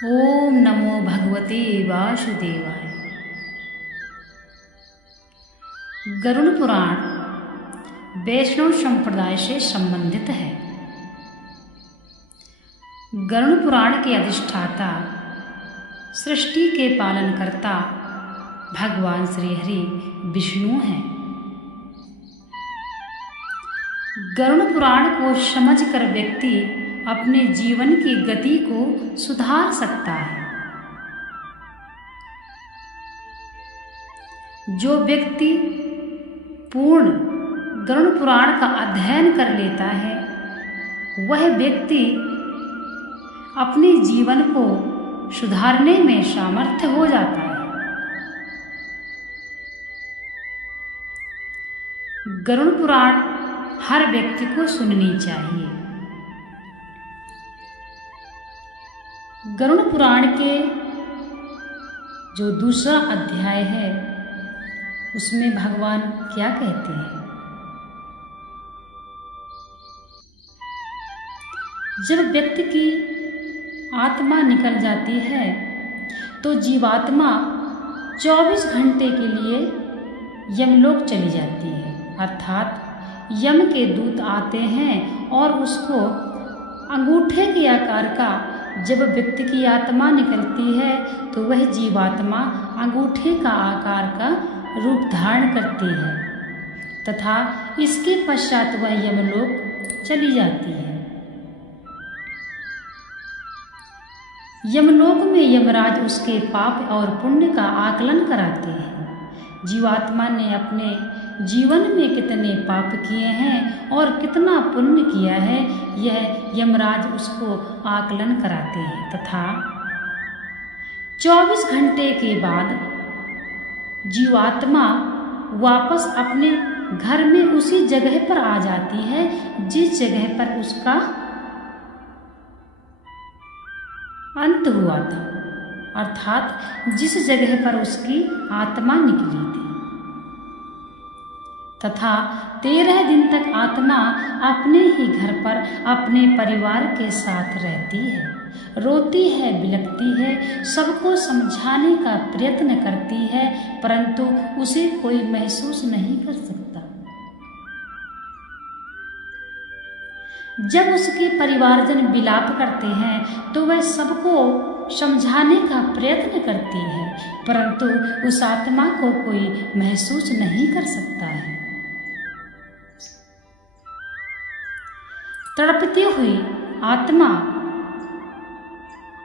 ओम नमो भगवते वासुदेवाय। गरुड़ पुराण वैष्णव संप्रदाय से संबंधित है। गरुड़ पुराण के अधिष्ठाता, सृष्टि के पालनकर्ता भगवान श्री हरि विष्णु हैं। गरुड़ पुराण को समझकर व्यक्ति अपने जीवन की गति को सुधार सकता है। जो व्यक्ति पूर्ण गरुड़ पुराण का अध्ययन कर लेता है, वह व्यक्ति अपने जीवन को सुधारने में सामर्थ्य हो जाता है। गरुड़ पुराण हर व्यक्ति को सुननी चाहिए। गरुड़ पुराण के जो दूसरा अध्याय है, उसमें भगवान क्या कहते हैं? जब व्यक्ति की आत्मा निकल जाती है तो जीवात्मा 24 घंटे के लिए यमलोक चली जाती है। अर्थात यम के दूत आते हैं और उसको अंगूठे के आकार का, जब व्यक्ति की आत्मा निकलती है तो वह जीवात्मा अंगूठे का आकार का रूप धारण करती है तथा इसके पश्चात वह यमलोक चली जाती है। यमलोक में यमराज उसके पाप और पुण्य का आकलन कराते हैं। जीवात्मा ने अपने जीवन में कितने पाप किए हैं और कितना पुण्य किया है, यह यमराज उसको आकलन कराते हैं तथा 24 घंटे के बाद जीवात्मा वापस अपने घर में उसी जगह पर आ जाती है जिस जगह पर उसका अंत हुआ था, अर्थात जिस जगह पर उसकी आत्मा निकली थी। तथा 13 दिन तक आत्मा अपने ही घर पर अपने परिवार के साथ रहती है, रोती है, बिलखती है, सबको समझाने का प्रयत्न करती है, परंतु उसे कोई महसूस नहीं कर सकता। जब उसके परिवारजन विलाप करते हैं तो वह सबको समझाने का प्रयत्न करती है, परंतु उस आत्मा को कोई महसूस नहीं कर सकता है। तड़पती हुई आत्मा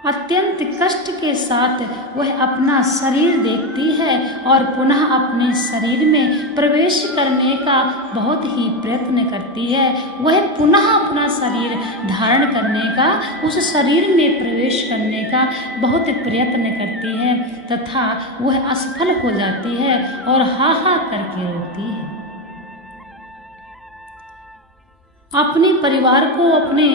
अत्यंत कष्ट के साथ वह अपना शरीर देखती है और पुनः अपने शरीर में प्रवेश करने का बहुत ही प्रयत्न करती है। वह पुनः अपना शरीर धारण करने का, उस शरीर में प्रवेश करने का बहुत प्रयत्न करती है तथा वह असफल हो जाती है और हा हा करके रोती है। अपने परिवार को, अपने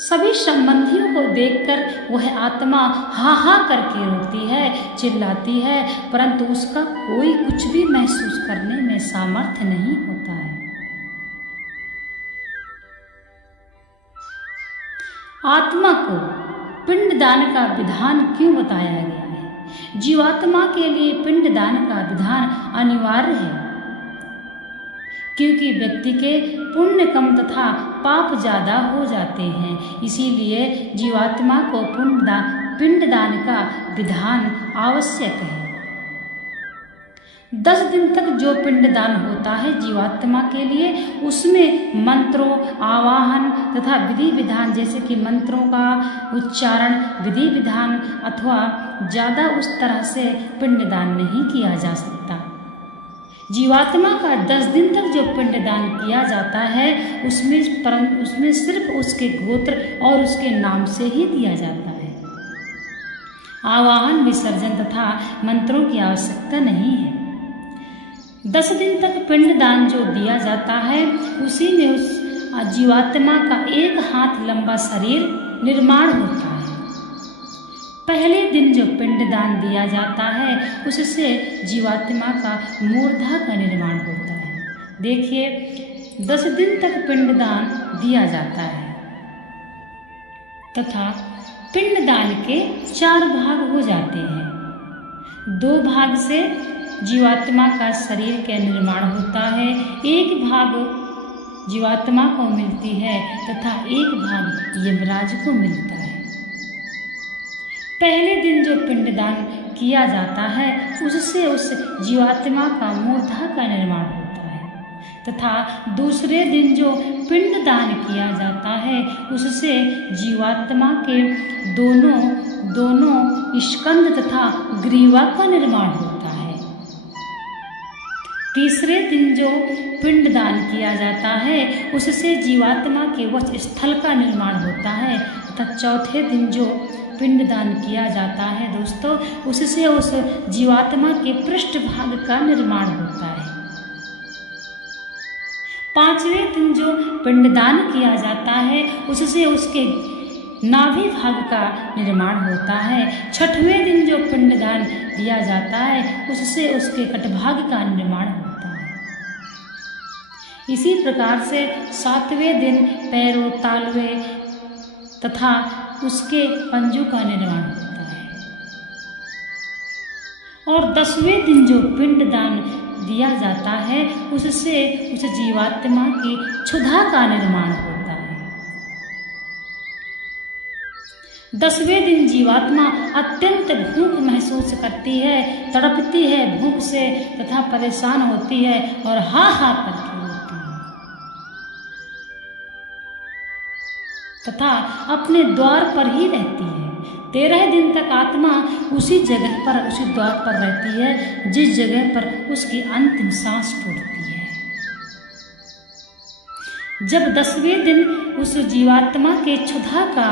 सभी संबंधियों को देखकर वह आत्मा हा हा करके रोती है, चिल्लाती है, परंतु उसका कोई कुछ भी महसूस करने में सामर्थ्य नहीं होता है। आत्मा को पिंडदान का विधान क्यों बताया गया है? जीवात्मा के लिए पिंडदान का विधान अनिवार्य है, क्योंकि व्यक्ति के पुण्य कम तथा पाप ज्यादा हो जाते हैं। इसीलिए जीवात्मा को पिंडदान का विधान आवश्यक है। 10 दिन तक जो पिंडदान होता है जीवात्मा के लिए, उसमें मंत्रों, आवाहन तथा विधि विधान, जैसे कि मंत्रों का उच्चारण, विधि विधान अथवा ज्यादा उस तरह से पिंडदान नहीं किया जा सकता। जीवात्मा का 10 दिन तक जो पिंडदान किया जाता है उसमें सिर्फ उसके गोत्र और उसके नाम से ही दिया जाता है। आवाहन, विसर्जन तथा मंत्रों की आवश्यकता नहीं है। 10 दिन तक पिंडदान जो दिया जाता है उसी में उस जीवात्मा का 1 हाथ लंबा शरीर निर्माण होता है। पहले दिन जो पिंडदान दिया जाता है उससे जीवात्मा का मूर्धा का निर्माण होता है। देखिए, 10 दिन तक पिंडदान दिया जाता है तथा पिंडदान के 4 भाग हो जाते हैं। 2 भाग से जीवात्मा का शरीर का निर्माण होता है, 1 भाग जीवात्मा को मिलती है तथा 1 भाग यमराज को मिलता है। पहले दिन जो पिंडदान किया जाता है उससे उस जीवात्मा का मूर्धा का निर्माण होता है तथा दूसरे दिन जो पिंडदान किया जाता है उससे जीवात्मा के दोनों स्कंद तथा ग्रीवा का निर्माण होता है। तीसरे दिन जो पिंडदान किया जाता है उससे जीवात्मा के वक्ष स्थल का निर्माण होता है तथा चौथे दिन जो पिंडदान किया जाता है दोस्तों उससे उस जीवात्मा के पृष्ठ भाग का निर्माण होता है। 5वें दिन जो पिंडदान किया जाता है उससे उसके नाभि भाग का निर्माण होता है। 6वें दिन जो पिंडदान दिया जाता है उससे उसके कटभाग का निर्माण होता है। इसी प्रकार से 7वें दिन पैरों, तालवे तथा उसके पंजों का निर्माण होता है और 10वें दिन जो पिंडदान दिया जाता है उससे उस जीवात्मा की क्षुधा का निर्माण होता है। 10वें दिन जीवात्मा अत्यंत भूख महसूस करती है, तड़पती है भूख से तथा परेशान होती है और हा हा करके रोती है तथा अपने द्वार पर ही रहती है। 13 दिन तक आत्मा उसी जगह पर, उसी द्वार पर रहती है जिस जगह पर उसकी अंतिम सांस टूटती है। जब 10वें दिन उस जीवात्मा के क्षुधा का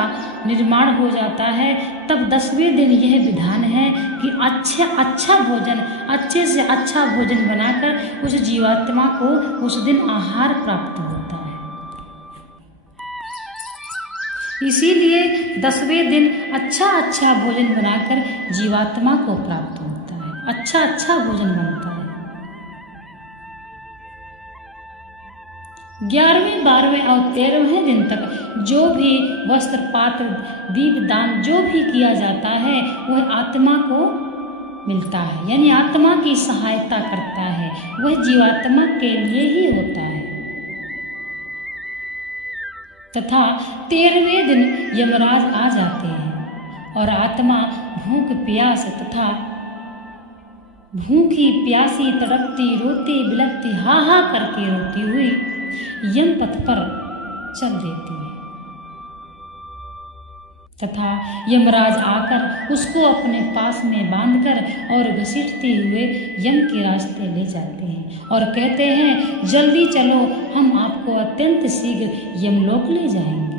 निर्माण हो जाता है तब 10वें दिन यह विधान है कि अच्छा भोजन, अच्छे से अच्छा भोजन बनाकर उस जीवात्मा को उस दिन आहार प्राप्त होता है। इसीलिए 10वें दिन अच्छा भोजन बनाकर जीवात्मा को प्राप्त होता है, अच्छा भोजन बनता है। 11वें, 12वें और 13वें दिन तक जो भी वस्त्र, पात्र, दीपदान जो भी किया जाता है वह आत्मा को मिलता है, यानी आत्मा की सहायता करता है, वह जीवात्मा के लिए ही होता है। तथा 13वें दिन यमराज आ जाते हैं और आत्मा भूख प्यास तथा भूखी प्यासी तड़पती रोती बिलखती हा हा करके रोती हुई यम पथ पर चल देती है तथा यमराज आकर उसको अपने पास में बांधकर और घसीटते हुए यम के रास्ते ले जाते हैं और कहते हैं जल्दी चलो, हम आपको अत्यंत शीघ्र यमलोक ले जाएंगे।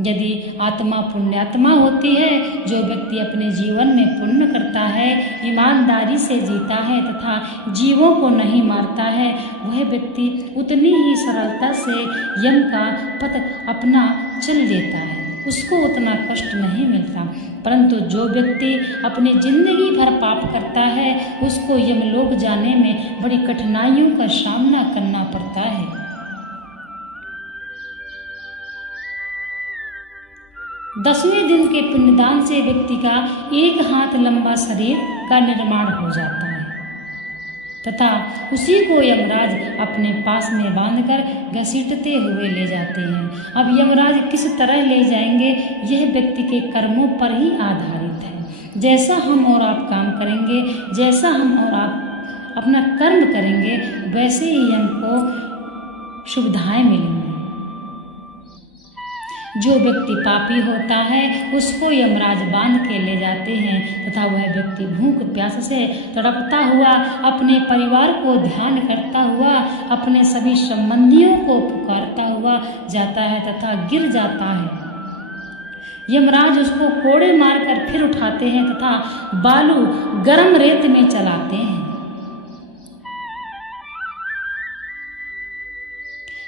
यदि आत्मा पुण्यात्मा होती है, जो व्यक्ति अपने जीवन में पुण्य करता है, ईमानदारी से जीता है तथा जीवों को नहीं मारता है, वह व्यक्ति उतनी ही सरलता से यम का पथ अपना चल लेता है, उसको उतना कष्ट नहीं मिलता। परंतु जो व्यक्ति अपनी जिंदगी भर पाप करता है उसको यमलोक जाने में बड़ी कठिनाइयों का सामना करना पड़ता है। 10वें दिन के पिंडदान से व्यक्ति का 1 हाथ लंबा शरीर का निर्माण हो जाता है तथा उसी को यमराज अपने पास में बांधकर घसीटते हुए ले जाते हैं। अब यमराज किस तरह ले जाएंगे यह व्यक्ति के कर्मों पर ही आधारित है। जैसा हम और आप काम करेंगे, जैसा हम और आप अपना कर्म करेंगे, वैसे ही हमको सुविधाएं मिलेंगी। जो व्यक्ति पापी होता है उसको यमराज बांध के ले जाते हैं तथा वह व्यक्ति भूख प्यास से तड़पता हुआ, अपने परिवार को ध्यान करता हुआ, अपने सभी संबंधियों को पुकारता हुआ जाता है तथा गिर जाता है। यमराज उसको कोड़े मारकर फिर उठाते हैं तथा बालू गर्म रेत में चलाते हैं।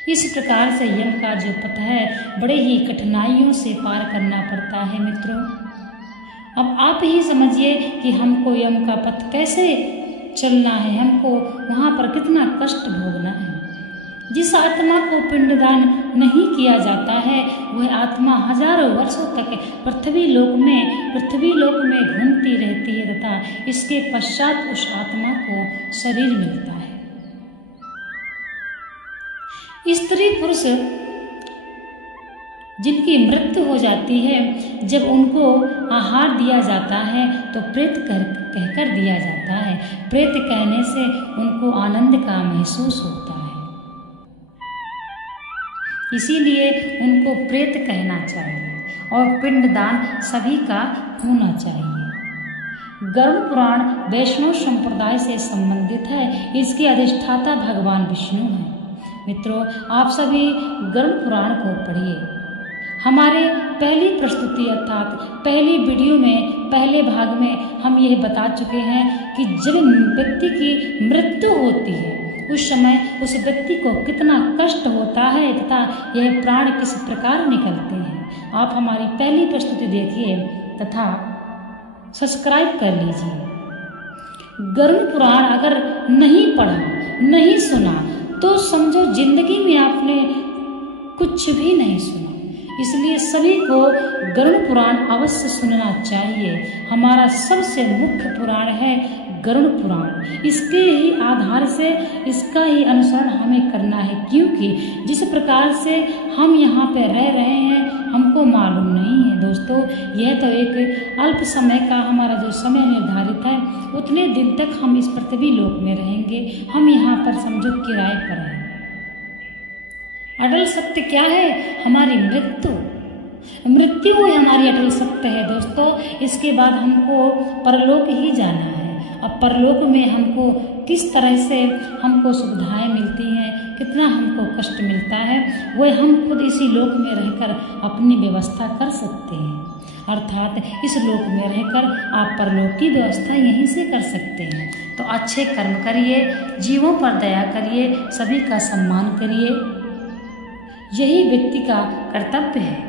इस प्रकार से यम का जो पथ है बड़े ही कठिनाइयों से पार करना पड़ता है मित्रों। अब आप ही समझिए कि हमको यम का पथ कैसे चलना है, हमको वहाँ पर कितना कष्ट भोगना है। जिस आत्मा को पिंडदान नहीं किया जाता है वह आत्मा हजारों वर्षों तक पृथ्वी लोक में घूमती रहती है तथा इसके पश्चात उस आत्मा को शरीर मिलता है। स्त्री पुरुष जिनकी मृत्यु हो जाती है, जब उनको आहार दिया जाता है तो प्रेत कहकर दिया जाता है। प्रेत कहने से उनको आनंद का महसूस होता है, इसीलिए उनको प्रेत कहना चाहिए और पिंडदान सभी का होना चाहिए। गरुड़ पुराण वैष्णव संप्रदाय से संबंधित है। इसके अधिष्ठाता भगवान विष्णु हैं। मित्रों, आप सभी गरुड़ पुराण को पढ़िए। हमारे पहली प्रस्तुति अर्थात पहली वीडियो में पहले भाग में हम यह बता चुके हैं कि जब व्यक्ति की मृत्यु होती है उस समय उस व्यक्ति को कितना कष्ट होता है तथा यह प्राण किस प्रकार निकलते हैं। आप हमारी पहली प्रस्तुति देखिए तथा सब्सक्राइब कर लीजिए। गरुड़ पुराण अगर नहीं पढ़ा, नहीं सुना तो समझो जिंदगी में आपने कुछ भी नहीं सुना। इसलिए सभी को गरुड़ पुराण अवश्य सुनना चाहिए। हमारा सबसे मुख्य पुराण है गरुड़ पुराण। इसके ही आधार से इसका ही अनुसरण हमें करना है, क्योंकि जिस प्रकार से हम यहाँ पे रह रहे हैं हमको मालूम नहीं है। दोस्तों, यह तो एक अल्प समय का हमारा जो समय निर्धारित है, उतने दिन तक हम इस पृथ्वी लोक में रहेंगे। हम यहाँ पर समझो किराए पर हैं। अटल सत्य क्या है? हमारी मृत्यु ही हमारी अटल सत्य है। दोस्तों, इसके बाद हमको परलोक ही जाना है। अब परलोक में हमको किस तरह से हमको सुविधाएं मिलती हैं, कितना हमको कष्ट मिलता है, वह हम खुद इसी लोक में रहकर अपनी व्यवस्था कर सकते हैं। अर्थात इस लोक में रहकर आप परलोक की व्यवस्था यहीं से कर सकते हैं। तो अच्छे कर्म करिए, जीवों पर दया करिए, सभी का सम्मान करिए। यही व्यक्ति का कर्तव्य है।